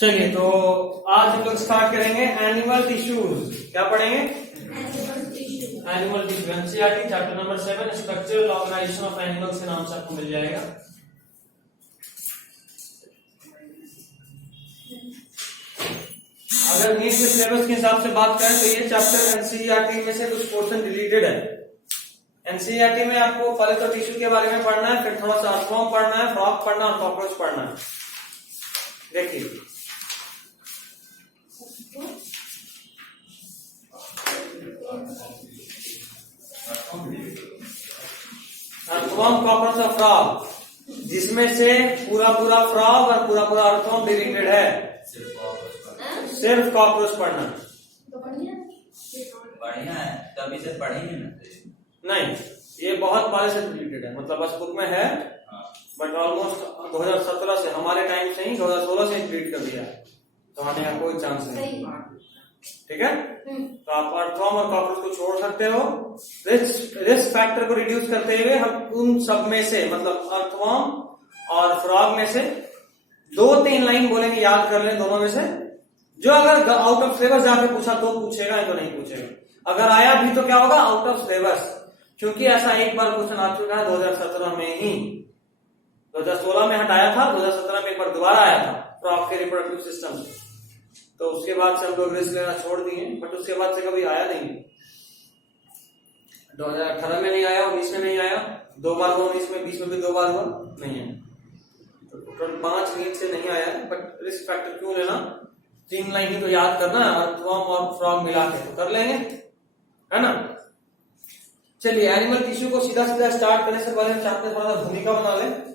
चलिए तो आज हम लोग स्टार्ट करेंगे एनिमल टिश्यूज। क्या पढ़ेंगे? Animal tissue, NCERT chapter number 7 structural organisation of animals के नाम से आपको मिल जाएगा। अगर नीट के सिलेबस के हिसाब से बात करें तो ये चैप्टर एनसीईआरटी में से कुछ पोर्शन डिलीटेड है। एनसीईआरटी में आपको पहले तो टिश्यू के बारे में पढ़ना है, फिर थोड़ा सा अर्थवर्म पढ़ना है, फ्रॉग पढ़ना और कॉकरोच पढ़ना है। देखिए अर्थवर्म, कॉकरोच और फ्रॉग, जिसमें से पूरा पूरा फ्रॉग और पूरा पूरा अर्थवर्म डिलीटेड है। सिर्फ कॉकरोच पढ़ना बढ़िया है, तभी से पढ़ेंगे ना। नहीं, ये बहुत पहले से डिलीटेड है, मतलब बस बुक में है बट ऑलमोस्ट 2017 से, हमारे टाइम से ही 2016 से डिलीट कर दिया है, तो हमें यहाँ कोई चांस नहीं। ठीक है, तो आप अर्थवर्म और कॉकरोच को छोड़ सकते हो। रिस्क फैक्टर को रिड्यूस करते हुए हम उन सब में से, मतलब अर्थवर्म और फ्रॉग में से 2-3 लाइन बोलेंगे, याद कर लें दोनों में से। जो अगर आउट ऑफ सिलेबस जाके पूछा तो पूछेगा, नहीं तो नहीं पूछेगा। अगर आया भी तो क्या होगा? आउट ऑफ सिलेबस, क्योंकि ऐसा एक बार क्वेश्चन आ चुका है 2017 में ही। 2016 में हटाया था, 2017 में एक बार दोबारा आया था फ्रॉग के रिप्रोडक्टिव सिस्टम से, तो उसके बाद से हम लोग रिस्क लेना छोड़ दिए, बट उसके बाद से कभी आया नहीं। 2018 में नहीं आया, 19 में नहीं आया, 2 बार हुआ 19 में, 20 में भी 2 बार हुआ, नहीं है। तो टोटल 5 नीट से नहीं आया है, बट रिस्क फैक्टर क्यों लेना? 3 लाइन ही तो याद करना है, अर्थवर्म और फ्रॉग मिला के तो कर लेंगे, है ना। चलिए एनिमल टिश्यू को सीधा सीधा स्टार्ट करने से पहले हम चाहते हैं थोड़ा सा भूमिका बना लें।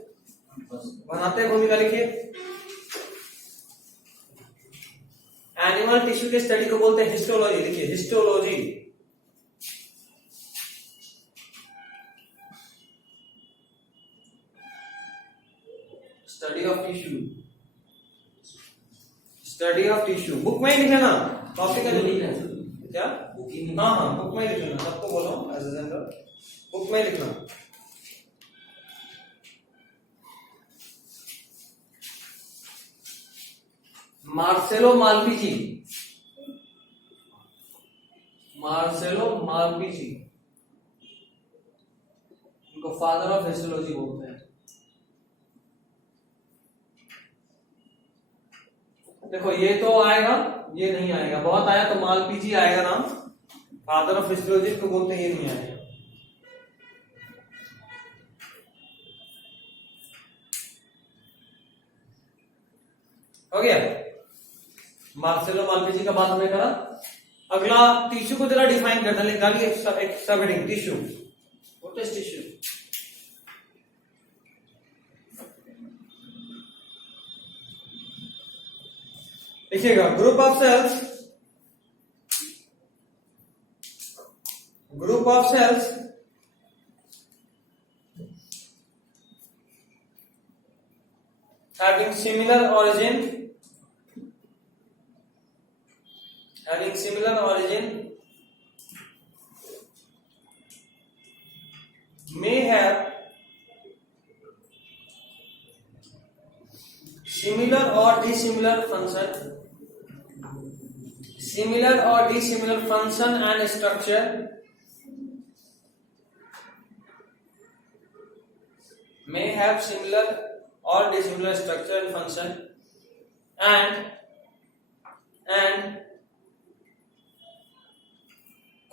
बनाते हैं भूमिका, लिखिए। एनिमल टिश्यू के स्टडी को बोलते हैं हिस्टोलॉजी। लिखिए histology. Study of tissue, study of tissue. Book में ही लिखे ना, कॉपी का जो लिखना है क्या? हाँ, बुक में ही लिखना, सबको बोलो एज ए जनरल, बुक में ही लिखना। मार्सेलो मालपिजी, मार्सेलो मालपिजी, उनको फादर ऑफ हिस्टोलॉजी बोलते हैं। देखो ये तो आएगा, ये नहीं आएगा, बहुत आया तो मालपिजी आएगा नाम, फादर ऑफ हिस्टोलॉजी को बोलते हैं, ये नहीं आएगा। हो गया, मार्सेलो मालपिजी का बात हमने करा। अगला टिश्यू को जरा डिफाइन करना, निकालिए एक सब heading, tissue. What is tissue? लिखिएगा group of cells, group of cells having similar origin, having similar origin may have similar or dissimilar function, similar or dissimilar function and structure, may have similar or dissimilar structure and function and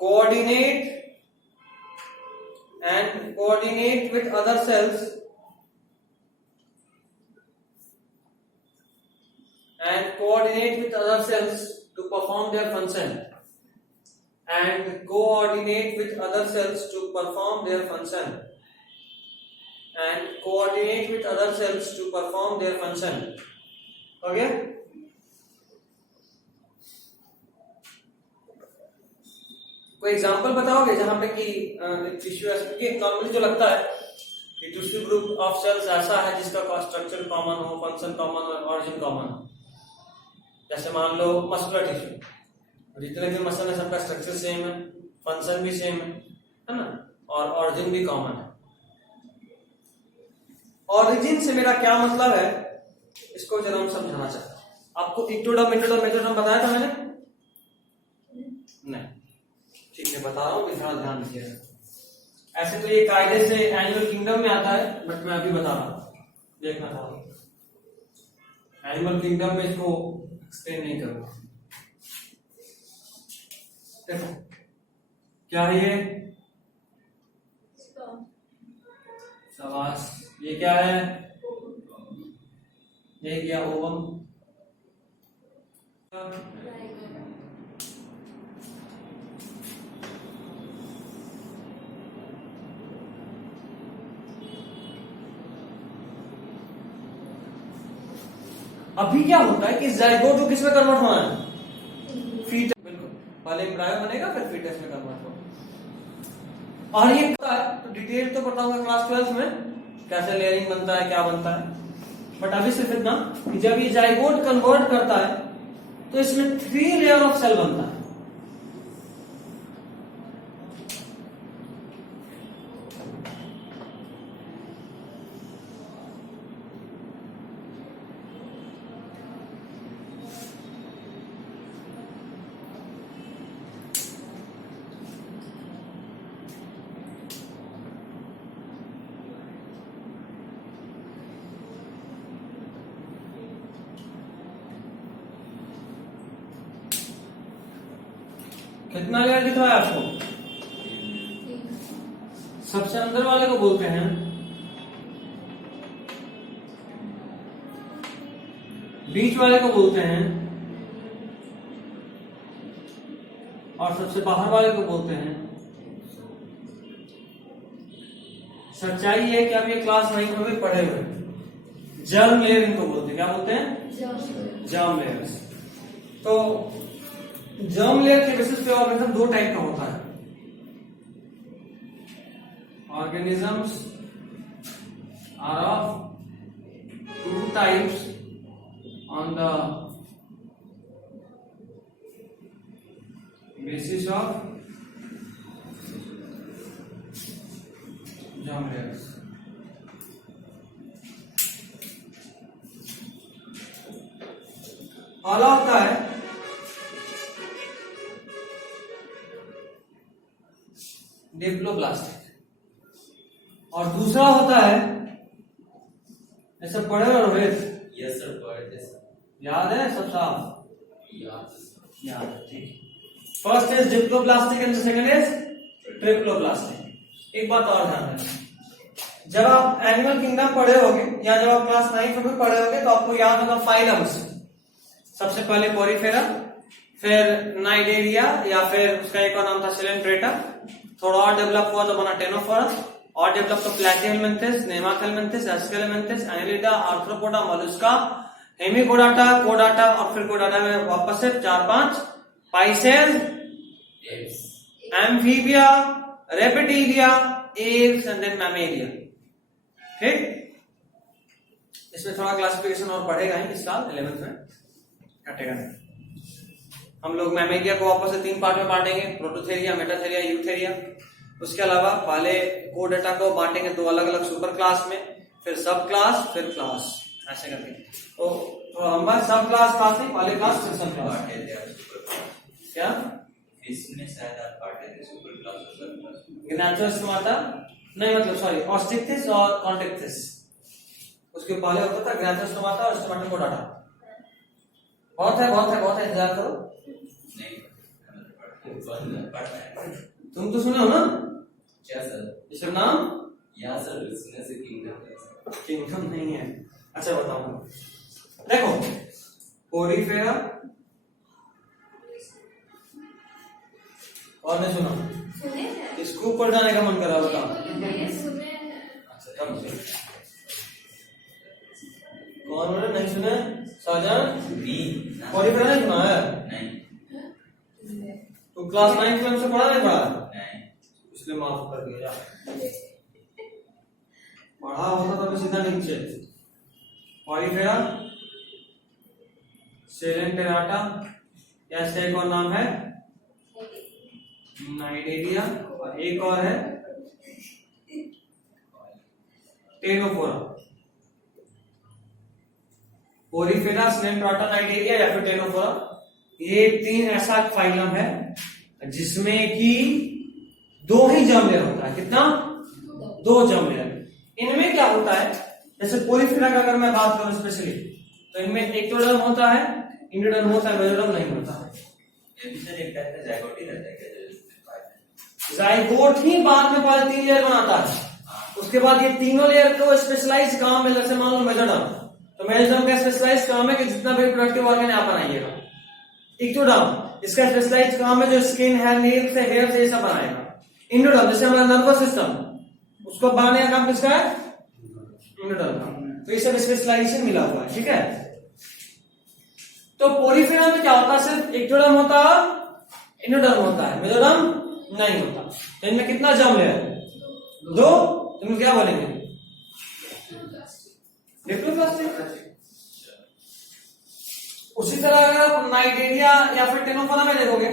coordinate with other cells to perform their function, and coordinate with other cells to perform their function, and coordinate with other cells to perform their function. Okay? कोई example बताओगे जहां पे कि tissue ऐसे normally जो लगता है कि टिश्यू ग्रुप ऑफ सेल्स ऐसा है जिसका स्ट्रक्चर कॉमन हो, फंक्शन कॉमन और ऑरिजिन कॉमन हो। जैसे मान लो मस्कुलर टिश्यू, जितने भी मसल है सबका स्ट्रक्चर सेम है, फंक्शन भी सेम है ना, और ऑरिजिन भी कॉमन है। ऑरिजिन से मेरा क्या मतलब है, इसको जरा हम समझाना चाहते हैं। आपको इक्टोडर्म मेसोडर्म बताया था मैंने? नहीं, ठीक है, बता रहा हूँ, थोड़ा ध्यान दीजिएगा। ऐसे तो ये कायदे से एनिमल किंगडम में आता है, बट मैं अभी बता रहा हूँ, देखना था। एनिमल किंगडम में इसको एक्सप्लेन नहीं करूंगा। देखो क्या है ये? शाबाश। ये क्या है? ये क्या? ओवम। अभी क्या होता है कि जाइगोट को किसमें कन्वर्ट होना है? फीटस। बिल्कुल, पहले एम्ब्रायो बनेगा फिर फीटस में कन्वर्ट होगा। और ये पता है तो डिटेल तो बताऊंगा क्लास 12 में, कैसे लेयरिंग बनता है, क्या बनता है। बट अभी सिर्फ इतना कि जब ये जाइगोट कन्वर्ट करता है तो इसमें 3 लेयर ऑफ सेल बनता है। कितना लेयर दिख रहा है आपको? सबसे अंदर वाले को बोलते हैं बीच वाले को बोलते हैं और सबसे बाहर वाले को बोलते हैं। सच्चाई है कि आप ये क्लास 9 में पढ़े हुए जर्म लेयर इनको बोलते हैं। क्या बोलते हैं? Germ layers. तो जर्म लेयर के बेसिस पे ऑर्गेनिज्म 2 टाइप का होता है। Organisms are of 2 types on the basis of germ layers. पहला होता है डिप्लोब्लास्टिक और दूसरा होता है, ऐसा पढ़े और रोहित? यस सर, पढ़े थे सर। याद है सब साफ? याद है, ठीक। First is diploblastic and second is triploblastic. एक बात और ध्यान रखना, जब आप एनिमल किंगडम पढ़े होगे या जब आप क्लास 9 में पढ़े होगे तो आपको याद होगा फाइलम्स। सबसे पहले पोरीफेरा, फिर नाइडेरिया या फिर उसका एक और नाम था सिलेंट्रेटा। थोड़ा और डेवलप हुआ तो बना टेनोफोरा, और डेवलप तो platyhelminthes, nemathelminthes, aschelminthes, annelida, arthropoda, mollusca, hemichordata, कोडाटा और फिर कोडाटा में वापस से 4-5 pisces, amphibia, reptilia, aves and then mammalia. ठीक, इसमें थोड़ा क्लासिफिकेशन और पढ़ेगा ही इस साल 11th में, कटेगा नहीं। हम लोग मैमेलिया को वापस से 3 पार्ट में बांटेंगे, प्रोटोथेरिया, मेटाथेरिया, यूथेरिया। उसके अलावा पहले कोडाटा को बांटेंगे 2 अलग अलग सुपर क्लास में, फिर सब क्लास, फिर क्लास, ऐसे करके। तो लंबा सब क्लास नहीं, पहले क्लास फिर सब क्लास। क्या इसमें शायद आप बांटे थे सुपर क्लास और सब क्लास। ग्रैंथोस्टोमाटा नहीं, मतलब सॉरी, ऑस्टिक्टिस और कॉन्टेक्टिस। उसके पहले होता था ग्रैंथोस्टोमाटा और स्टोमाटा कोडाटा। बहुत है, इंतजार करो। तुम तो सुने हो ना? क्या सर? इसका नाम? या सर, सुनने से किंगडम नहीं है। अच्छा बताओ, देखो पोरीफेरा और नहीं सुना? इसको ऊपर जाने का मन करा, बताओ। अच्छा तब कौन बोले नहीं सुने? साजन पोरीफेरा नहीं सुना है? नहीं। तो क्लास 9 में हमसे पढ़ा नहीं पढ़ा? नहीं। इसलिए माफ कर दिया। पढ़ा होता तो सीधा नीचे पोरीफेरा, सेलेंटेराटा, या इसका एक और नाम है नाइडेरिया, और एक और है टेनोफोरा। पोरिफेरा, स्नेमटोटा, नाइटेरिया या फिर टेनोफोरा, ये 3 ऐसा फाइलम है जिसमें कि 2 ही जर्म लेयर होता है। कितना? 2 जर्म लेयर। इनमें क्या होता है, जैसे पोरिफेरा का अगर मैं बात करूं स्पेशली, तो इनमें एक्टोडर्म होता है, इंडोडर्म होता है, मेसोडर्म नहीं होता है। ये भी सर एक टाइप का जाइगोट ही रहता है क्या? जाइगोट ही बाद में पहले 3 लेयर बनाता है, उसके बाद ये तीनों लेयर को स्पेशलाइज काम है। जैसे मान लो मेसोडर्म, तो मेसोडर्म का स्पेशलाइज काम है कि जितना भी रिप्रोडक्टिव ऑर्गन आप बनाइएगा। एक्टोडर्म, इसका स्पेशलाइज काम है जो स्किन है, नेल्स है, हेयर से, ये सब बनाएगा। इंडोडर्म जैसे हमारा नर्वस सिस्टम, उसको बनाने का काम किसका है? इंडोडर्म का। तो ये सब स्पेशलाइजेशन मिला हुआ है, ठीक है। तो पोरिफेरा में क्या होता है, सिर्फ एक्टोडर्म होता है, इंडोडर्म होता है, मेसोडर्म नहीं होता। तो इनमें कितना जर्म लेयर? 2। तुम क्या बोलेंगे? डिप्लोप्लास्टिक। उसी तरह अगर आप नाइटेरिया या फिर टेनोफोरा में देखोगे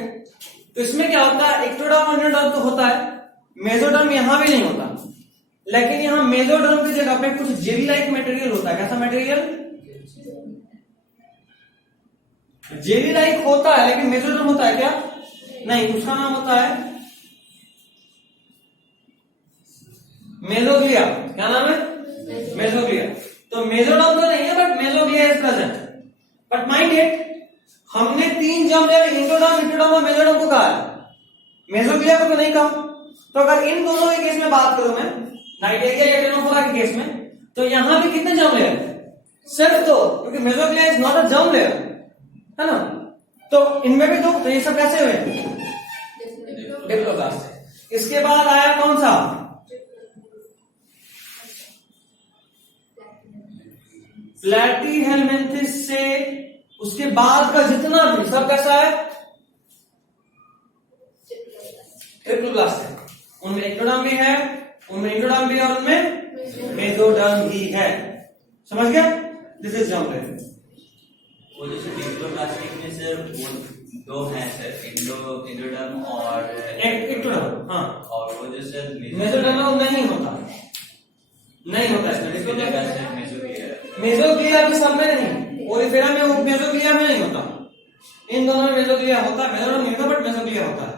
तो इसमें क्या होता है, एक्टोडर्म और इंडोडर्म तो होता है, मेसोडर्म यहां भी नहीं होता, लेकिन यहां मेसोडर्म की जगह पे कुछ जेली लाइक मटेरियल होता है। कैसा मटेरियल? जेली लाइक होता है, लेकिन मेसोडर्म होता है क्या? नहीं, उसका नाम होता है मेसोग्लिया। क्या नाम है? मेसोग्लिया। तो मेसोडर्म तो नहीं है, but mesoglea is present. But mind it, हमने 3 जर्म लेयर इंडोडर्म, इंडोडर्म और मेसोडर्म को कहा है, मेसोग्लिया को तो नहीं कहा। तो अगर इन दोनों के केस में बात करूं मैं, नाइटेरिया या टेनोफोरा के केस में, तो यहां भी कितने जर्म लेयर? सिर्फ 2, क्योंकि mesoglea is not a germ layer, है ना। तो इनमें भी 2। तो ये सब कैसे हुए? डिप्लोप्लास्ट। इसके बाद आया कौन सा? प्लैटीहेलमिन्थेस से उसके बाद का जितना भी सब कैसा है? ट्रिप्लोप्लास्ट है। उनमें एक्टोडर्म भी है, उनमें इंडोडर्म भी है, और उनमें मेसोडर्म भी है। समझ गया? This is germ layer. वो जैसे डिप्लोप्लास्टिक में सर वो 2 हैं सर, इंडोडर्म और एक्टोडर्म। हाँ, और वो जो सर मेसोडर्म नहीं होता, नहीं होता इसमें। मेसोग्लिया भी सब में नहीं, पोरिफेरा में वो मेसोग्लिया में नहीं होता, इन दोनों में मेसोग्लिया होता है, मेसोडर्म नहीं होता, बट मेसोग्लिया होता है।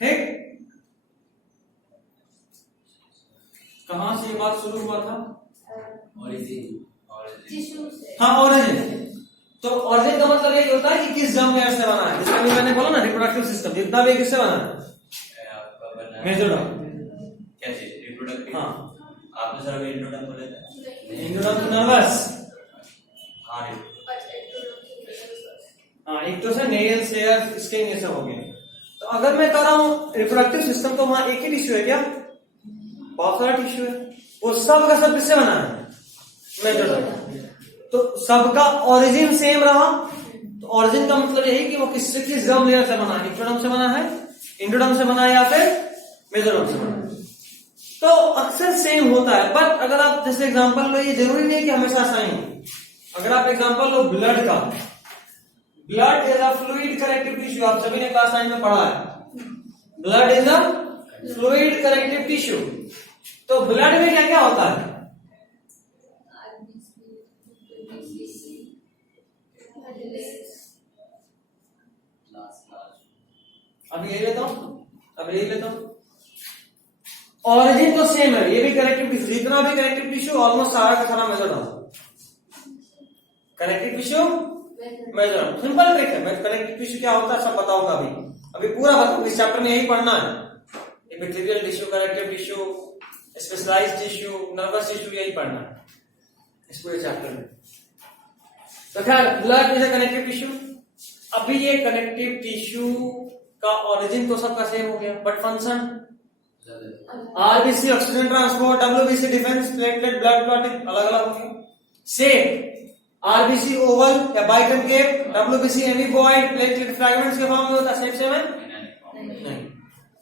ठीक, कहां से ये बात शुरू हुआ था? हाँ, ओरिजिन। तो ओरिजिन का मतलब ये होता है कि किस जर्म लेयर से बना है। जैसे अभी मैंने बोला ना, रिप्रोडक्टिव सिस्टम जितना भी किससे बना है? मेसोडर्म। क्या चीज? रिप्रोडक्टिव। हाँ, आपने सर अभी इंडोडर्म बोले थे। इंडोडर्म तो नर्वस। हाँ, एक तो से नेल्स, हेयर, स्किन, ये सब हो गया। तो अगर मैं कर रहा हूं रिप्रोडक्टिव सिस्टम, तो वहां एक ही टिश्यू है क्या? बहुत सारा टिश्यू है। वो सब का सब किससे बना है? मेसोडर्म। तो सबका ओरिजिन सेम रहा। तो ओरिजिन का मतलब यही कि वो किस जर्म लेयर से बना है, एक्टोडर्म से बना है, इंडोडर्म से बना है, या फिर मेसोडर्म से बना है। तो अक्सर सेम होता है। बट अगर आप जैसे एग्जांपल लो, ये जरूरी नहीं कि हमेशा ऐसा ही हो। अगर आप एग्जांपल लो ब्लड का, blood is a fluid connective tissue, आप सभी ने क्लास 9 में पढ़ा है, blood is a fluid connective tissue. तो ब्लड में क्या क्या होता है? अब यही लेता हूं, ऑरिजिन तो सेम है, ये भी कनेक्टिव टिश्यू, जितना भी कनेक्टिव टिश्यू ऑलमोस्ट सारा का सारा mesoderm. Connective tissue mesoderm, simple trick है। मैं कनेक्टिव टिश्यू क्या होता है सब बताऊंगा अभी पूरा बताऊंगा। इस चैप्टर में यही पढ़ना है, epithelial tissue, connective tissue, specialised tissue, nervous tissue, यही पढ़ना है इस पूरे चैप्टर में। तो खैर, blood is a connective tissue. अभी ये कनेक्टिव टिश्यू का ओरिजिन तो सबका सेम हो गया, but function RBC oxygen transport, WBC defence, platelet blood clotting अलग अलग होंगे। सेम आरबीसी ओवल या biconcave, WBC amoeboid, platelet fragments के फॉर्म में होता है। सेम है? नहीं,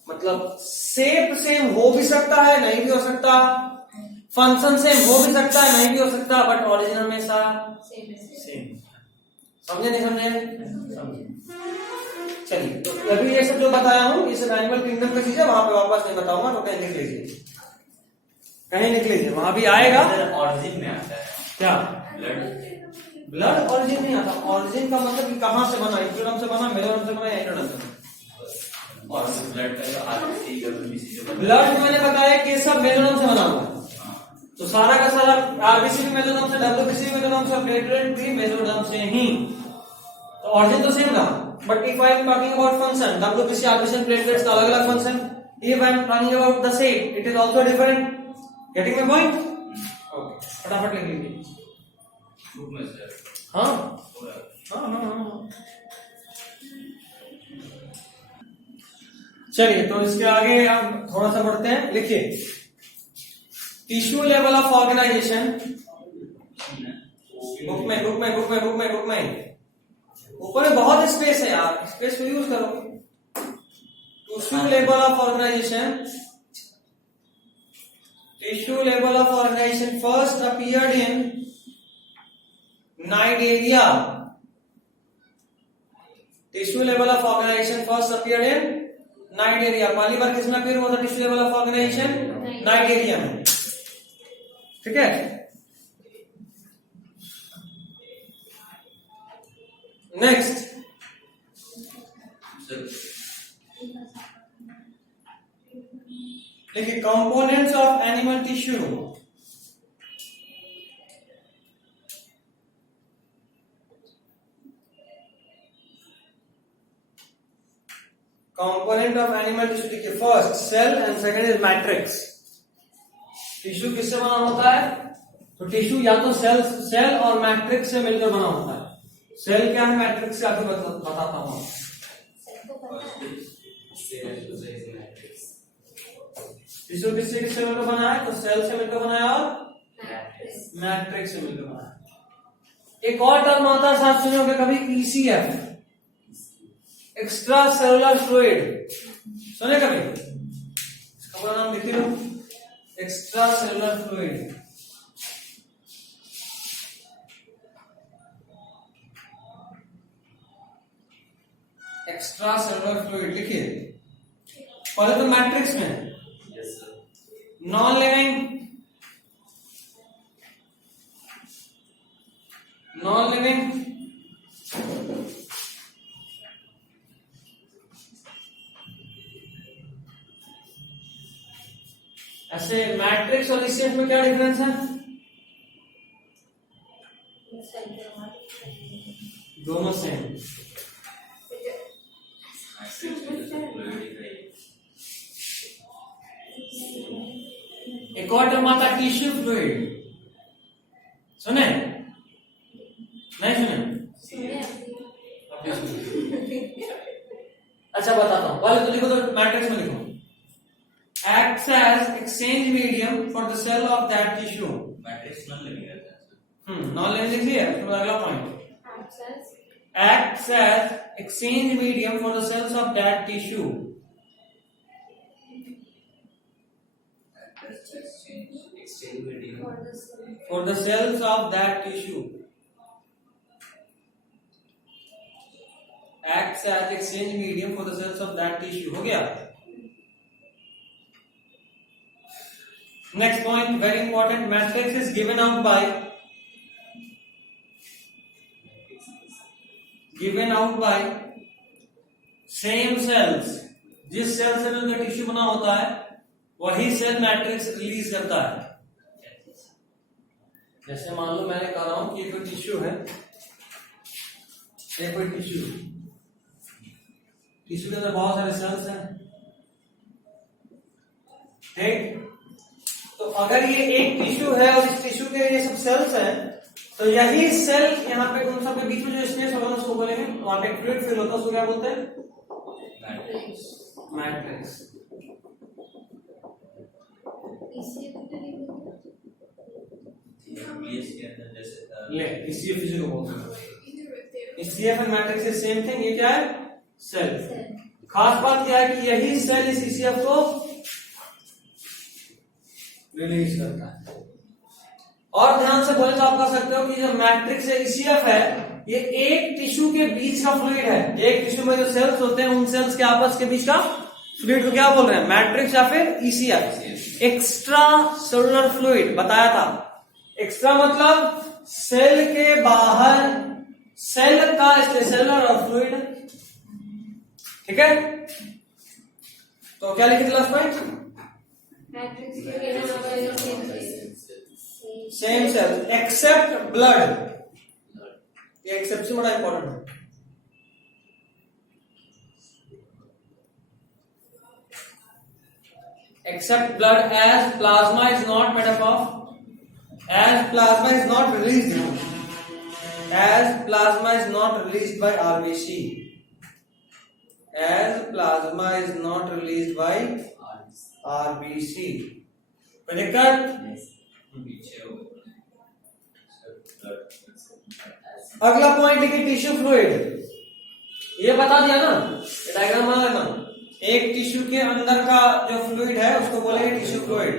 मतलब शेप सेम हो भी सकता है, नहीं भी हो सकता, फंक्शन सेम हो भी सकता है, नहीं भी हो सकता, बट ओरिजिन हमेशा सेम। समझे नहीं समझे? चलिए, तो अभी ये सब जो बताया हूं, ये सब एनिमल किंगडम की चीजें, वहां पे वापस नहीं बताऊंगा, तो कहीं लिख लीजिए, कहीं लिख लीजिए, वहां भी आएगा। ऑरिजिन में आता है क्या? ब्लड ऑरिजिन नहीं आता, ऑरिजिन का मतलब कि कहां से बना, इंट्रोडर्म से बना, मेसोडर्म से बना या एंडोडर्म से बना। और ब्लड का आरबीसी का ब्लड मैंने बताया कि सब मेसोडर्म से बना हुआ है, तो सारा का सारा आरबीसी भी मेसोडर्म से, डब्ल्यूबीसी भी मेसोडर्म से, प्लेटलेट भी मेसोडर्म से ही, तो ऑरिजिन तो सेम रहा। But if I am talking about function, WBC RBC platelets का अलग अलग function, if I am talking about the same it is also different. Getting my point? Okay, फटाफट लिख लीजिए। बुक में सर हाँ पूरा हाँ हाँ हाँ। चलिए, तो इसके आगे हम थोड़ा सा बढ़ते हैं। लिखिए, tissue level of organisation, book में ऊपर में बहुत स्पेस है यार, स्पेस को यूज करो। Tissue level of organisation, tissue level of organisation first appeared in Nigeria. Tissue level of organization first appeared in Nigeria. पहली बार किसमें अपीयर हुआ था tissue level of organisation? Nigeria में। ठीक है, नेक्स्ट देखिए, components of animal tissue. Component of animal tissue देखिए, first cell and second is matrix. Tissue किससे बना होता है? तो टिश्यू या तो सेल और मैट्रिक्स से मिलकर बना होता है। सेल क्या है, मैट्रिक्स से आगे बताता हूं। टिश्यू किससे मिलकर बना है? तो सेल से मिलकर बनाया और मैट्रिक्स से मिलकर बनाया। एक और टर्म आता है, साथ सुने होंगे कभी, ईसीएफ, एक्स्ट्रा सेलुलर फ्लूइड। सुने कभी? इसका पूरा नाम लिख लो, extra cellular fluid. Extra cellular fluid लिखिए, पहले तो मैट्रिक्स में। Yes sir. Non living, non living ऐसे मैट्रिक्स और ईसीएफ में क्या डिफरेंस है? दोनों सेम। एक और टर्म आता है टिश्यू फ्लूइड, सुने? नहीं सुने? अच्छा बताता हूं, पहले तो लिखो, तो मैट्रिक्स में लिखो, acts as exchange medium for the cell of that tissue. Matrix non living रहता है सर। नॉन लिविंग लिख लिया, तो अगला point, acts as exchange medium for the cells of that tissue. exchange medium For the cells of that tissue. Acts as exchange medium for the cells of that tissue. हो गया? Next point, very important, matrix is given out by same cells. जिस cell से मिलकर tissue बना होता है वही cell matrix release करता है। जैसे मान लो मैंने कह रहा हूं कि ये कोई टिश्यू है, ये कोई टिश्यू के अंदर बहुत सारे सेल्स हैं, ठीक? तो अगर ये एक टिश्यू है और इस टिश्यू के ये सब सेल्स हैं, तो यही सेल यहाँ पे उन सब के बीच में जो स्पेस होगा उसको बोलेंगे, वहां पे फ्लूइड फिल होता है, उसको क्या बोलते हैं? मैट्रिक्स। ले ईसीएफ को बोलते हैं। ECF and matrix is same thing. ये क्या है? सेल। खास बात क्या है कि यही सेल इस ईसीएफ को रिलीज करता है। और ध्यान से बोले तो आप कह सकते हो कि जो मैट्रिक्स है, ईसीएफ है, ये एक टिश्यू के बीच का फ्लूइड है। एक टिश्यू में जो सेल्स होते हैं उन सेल्स के आपस के बीच का फ्लूइड को क्या बोल रहे हैं? मैट्रिक्स या फिर ईसीएफ। एक्स्ट्रा सेलुलर फ्लूइड बताया था। एक्स्ट्रा मतलब सेल के बाहर सेल का स्टेशनर और फ्लूइड, ठीक है। तो क्या लिखे थे last point? Same cell except blood, ये एक्सेप्शन बड़ा इंपॉर्टेंट है। Except blood as plasma is not made up of, as plasma is not released, as plasma is not released by RBC, as plasma is not released by RBC. कोई दिक्कत? अगला point लिखिए tissue fluid. ये बता दिया ना, ये diagram बना लेना। एक टिश्यू के अंदर का जो फ्लूइड है उसको बोलेंगे टिश्यू फ्लूइड।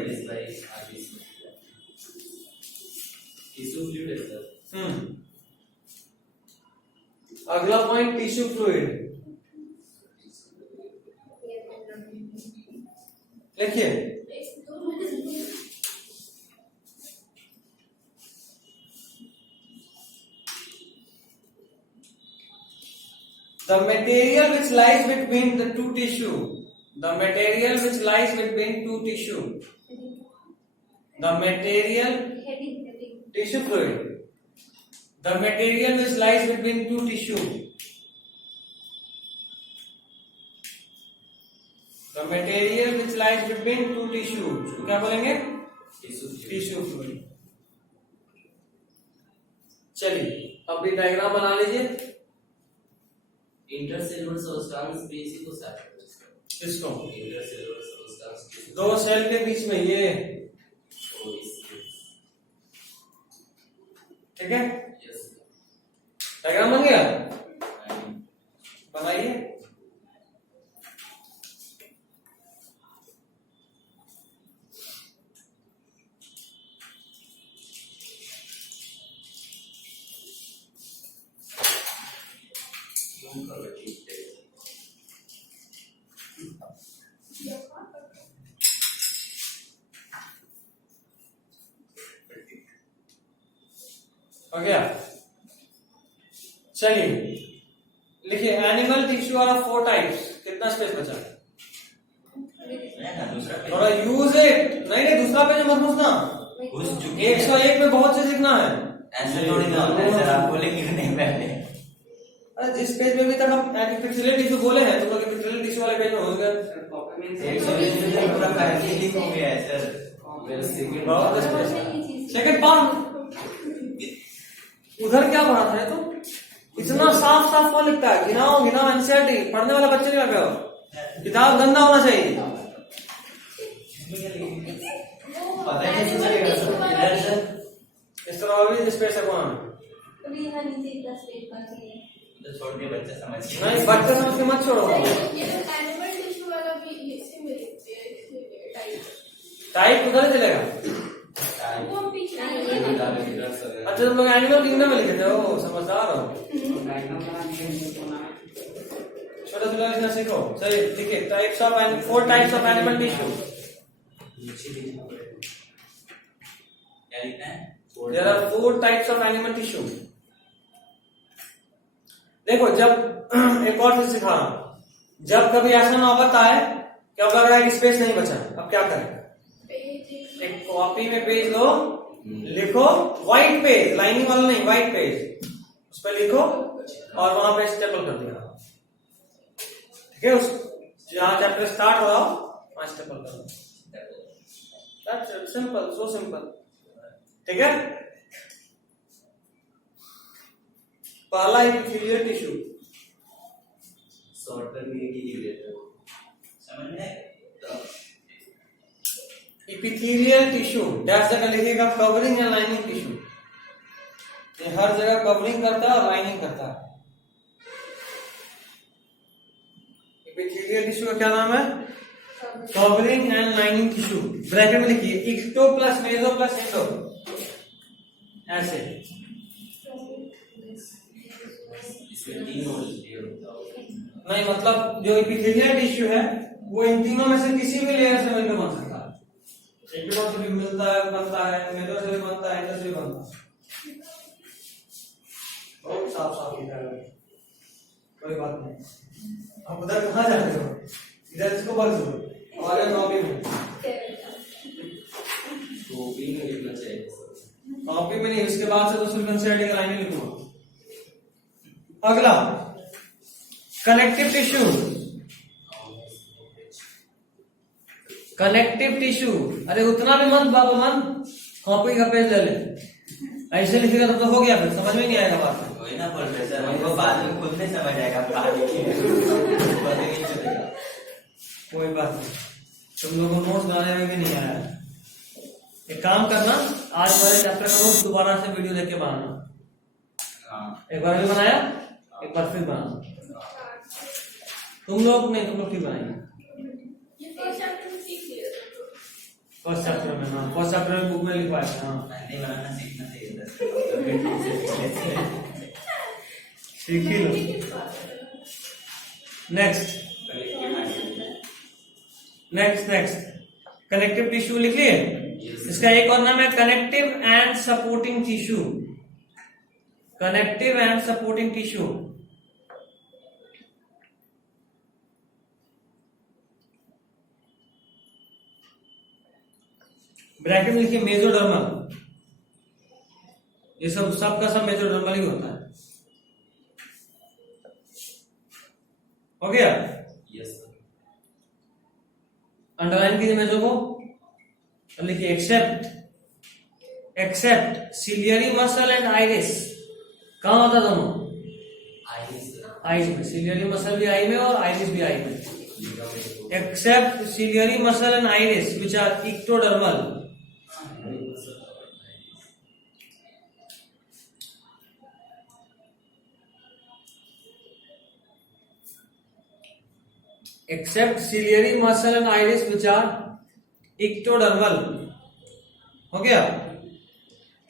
अगला पॉइंट टिश्यू फ्लूइड लिखिए। The material which lies between the two tissue, the material which lies between two tissue, the material tissue fluid, the material which lies between two tissue, the material which lies between two tissue, क्या बोलेंगे? Tissue fluid. चलिए अब भी diagram बना लीजिए। Intercellular substance basic को साथ किसको? इंटरसेलुलर सब्सटेंस दो सेल के बीच में ये, ठीक है। डायग्राम बन गया, बनाइए। हो गया। चलिए लिखिए एनिमल टिश्यू आर 4 टाइप्स। कितना स्पेस बचा है? थोड़ा यूज इट। नहीं दूसरा पेज मत पूछना, 101 में बहुत से लिखना है। ऐसे थोड़ी ना सर, आप बोलेंगे नहीं पहले। अरे जिस पेज में भी तक हम एपिथेलियल टिश्यू बोले हैं तुम लोग एपिथेलियल टिश्यू वाले पेज में हो गए। सेकंड पार्ट उधर क्या पढ़ा था तो इतना साफ साफ कौन लिखता है? गिनाओ गिनाओ, एनसीईआरटी पढ़ने वाला बच्चे नहीं लगे। किताब गंदा होना चाहिए। इस तरह भी स्पेस है कौन? छोड़ के बच्चा समझ नहीं, बच्चा समझ के मत छोड़ो। टाइप उधर चलेगा। अच्छा तुम लोग एनिमल किंगडम में लिखे थे, ओ समझदार हो। छोटा सा लिखना सीखो। सही लिखिए, types of 4 types of animal tissue. There are 4 types of animal tissue. देखो जब एक और चीज सिखा रहा हूं, जब कभी ऐसा नौबत आए कि अब लग रहा है कि स्पेस नहीं बचा, अब क्या करें? एक कॉपी में पेज लो, लिखो व्हाइट पेज, लाइनिंग वाला नहीं, व्हाइट पेज, उस पर लिखो और वहां पे स्टेपल कर दिया। ठीक है, उस जहां चैप्टर स्टार्ट हो रहा हो वहां स्टेपल कर दो। That's simple, so simple. ठीक है, पहला एपिथेलियल टिश्यू शॉर्ट टर्म में समझ में एपिथेलियल टिश्यू डैश जगह लिखिएगा कवरिंग या लाइनिंग टिश्यू। ये हर जगह कवरिंग करता है और लाइनिंग करता है। एपिथेलियल टिश्यू का क्या नाम है? Covering and lining tissue. Bracket में लिखिए ecto plus meso plus endo, ऐसे। नहीं मतलब जो एपिथेलियल टिश्यू है वो इन तीनों में से किसी भी लेयर से मिलकर बन सकता है। एंडो से भी मिलता है, बनता है, मेसो से भी बनता है, एंडो से भी बनता है। साफ साफ लिखा है, कोई बात नहीं। आप उधर कहाँ जा रहे हो, इधर इसको पढ़ दो और कॉपी में, कॉपी में लिखना चाहिए, कॉपी में नहीं, उसके बाद से दूसरी कंसेंट की लाइन लिखूंगा। अगला कनेक्टिव टिश्यू, कनेक्टिव टिश्यू, अरे उतना भी मत बाबा मन, कॉपी का पेज ले ले, ऐसे लिखेगा तो हो गया, फिर समझ में नहीं आएगा बात। वही ना प्रोफेसर, हमको बाद में खुद नहीं समझ आएगा, पढ़ा लिखिए पता नहीं चलेगा। कोई बात नहीं, तुम लोगों को नोट्स बनाने में भी नहीं आया। एक काम करना, आज वाले चैप्टर का नोट्स दोबारा से वीडियो देख के बनाना। एक बार भी बनाया, एक बार फिर बनाना। तुम लोग नहीं, तुम लोग ठीक बनाएंगे फर्स्ट चैप्टर में। हाँ, फर्स्ट चैप्टर में बुक में लिखवाया था। हाँ, नहीं बनाना सीखना चाहिए, सीख ही लो। Next next next connective tissue लिख लिए। इसका एक और नाम है connective and supporting tissue, connective and supporting tissue. Bracket में लिखिए मेसोडर्मल, ये सब का सब मेसोडर्मल ही होता है। हो गया? Yes sir. अंडरलाइन कीजिए मेसो को, लिखिए except ciliary muscle and iris. कहाँ होता दोनों? आईज में, सिलियरी मसल भी आई में और आइरिस भी आई में। Except ciliary muscle and iris which are ectodermal. Except ciliary muscle and iris which are ectodermal। हो गया?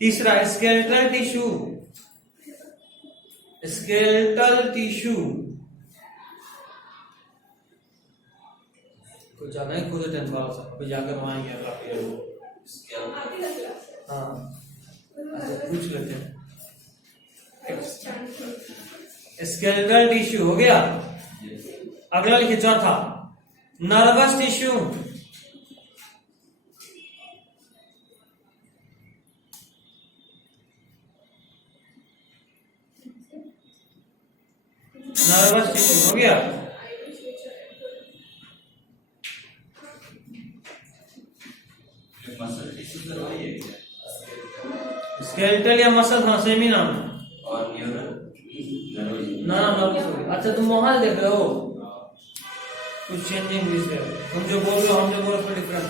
तीसरा skeletal tissue, skeletal tissue कुछ ज्यादा ही खुद टेंथ वाला सब अभी जाकर वहां गया काफी है वो। हाँ, पूछ लेते हैं। skeletal tissue हो गया। अगला लिखिए चौथा नर्वस टिश्यू, नर्वस टिश्यू हो गया। मसल टिश्यू सर वही है क्या? स्केलेटल या मसल, हाँ सेम ही नाम है। और न्यूरल ना अच्छा तुम वहां देख रहे हो, कुछ चेंजिंग है, तुम जो बोल रहे हो हम जो बोल रहे हो डिफरेंट।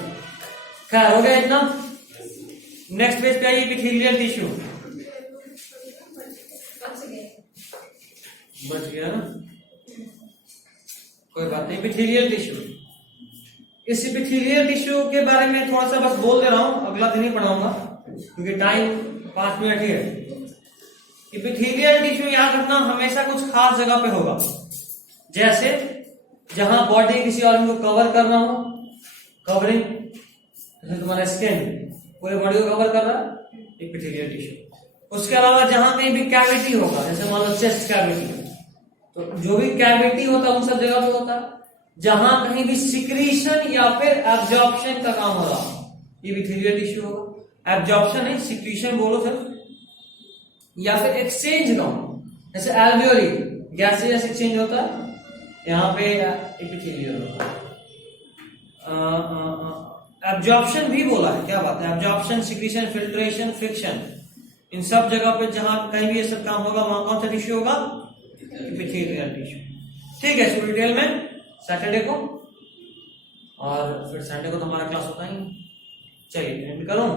खैर हो गया इतना। नेक्स्ट पेज पे आइए एपिथेलियल टिश्यू। बच गया ना, कोई बात नहीं। एपिथेलियल टिश्यू, इस एपिथेलियल टिश्यू के बारे में थोड़ा सा बस बोल दे रहा हूं, अगला दिन ही पढ़ाऊंगा क्योंकि टाइम 5 मिनट ही है। एपिथेलियल टिश्यू याद रखना हमेशा कुछ खास जगह पे होगा, जैसे जहां बॉडी किसी ऑर्गन को कवर करना हो, कवरिंग, जैसे तुम्हारा स्किन पूरे बॉडी को कवर कर रहा है एपिथेलियल टिश्यू। उसके अलावा जहां कहीं भी कैविटी होगा, जैसे मान लो चेस्ट कैविटी, तो जो भी कैविटी होता है उन सब जगह पे होता है। जहां कहीं भी सिक्रीशन या फिर एब्जॉर्प्शन का काम हो रहा ये एपिथेलियल टिश्यू होगा। एब्जॉर्प्शन है, सिक्रीशन बोलो सिर्फ, या फिर एक्सचेंज का हो, जैसे एल्वियोली गैसियस एक्सचेंज होता है, यहाँ पे एपिथेलियल होता है। एब्जॉर्प्शन भी बोला है, क्या बात है, एब्जॉर्प्शन, सिक्रीशन, फिल्ट्रेशन, फ्रिक्शन, इन सब जगह पे जहां कहीं भी ये सब काम होगा वहां कौन सा टिश्यू होगा? Epithelial tissue. ठीक है, इसको डिटेल में सैटरडे को, और फिर संडे को तो हमारा क्लास होता ही। चलिए एंड करूं।